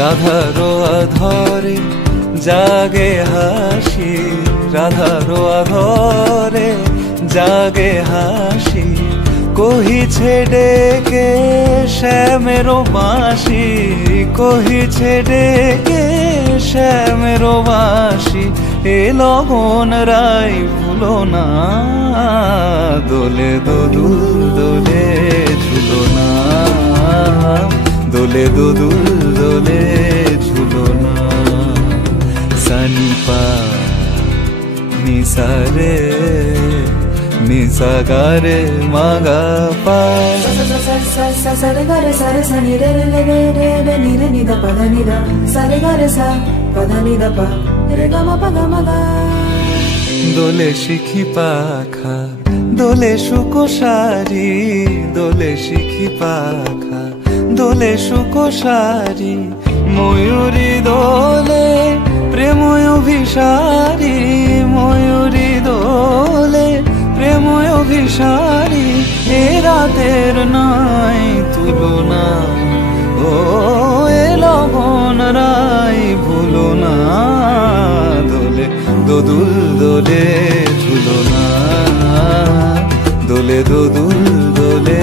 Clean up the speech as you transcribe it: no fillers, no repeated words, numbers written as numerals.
রাধারো আধরে জাগে হাসি, রাধারো আধরে জাগে হাসি, কহিছে ডেকে শ্যামেরো বাঁশি, কহিছে ডেকে শ্যামেরো বাঁশি। এ লগন রাই ভুলো না, দোলে দোদুল দোলে ঝুলো না, দোলে দোদুল দোলে ঝুলো না। সানি পা নিসা রে নিসা গা রে মা গা পা। sa re ga re sa re sa ni re re re re re ni re ni da pa da ni da sa re ga re sa pa da ni da pa re ga ma pa ga ma ga। দোলে শিখি পাখা দোলে সুকোসারি, দোলে শিখি পাখা দোলে সুকোসারি, ময়ূরী দোলে প্রেময় অভিসারী, ময়ূরী দোলে প্রেময় অভিসারী। এ রাতের নাই তুলনা, ও এ লগন রাই ভুলো না, দোলে দোদুল দোলে ঝুলো না, দোলে দোদুল দোলে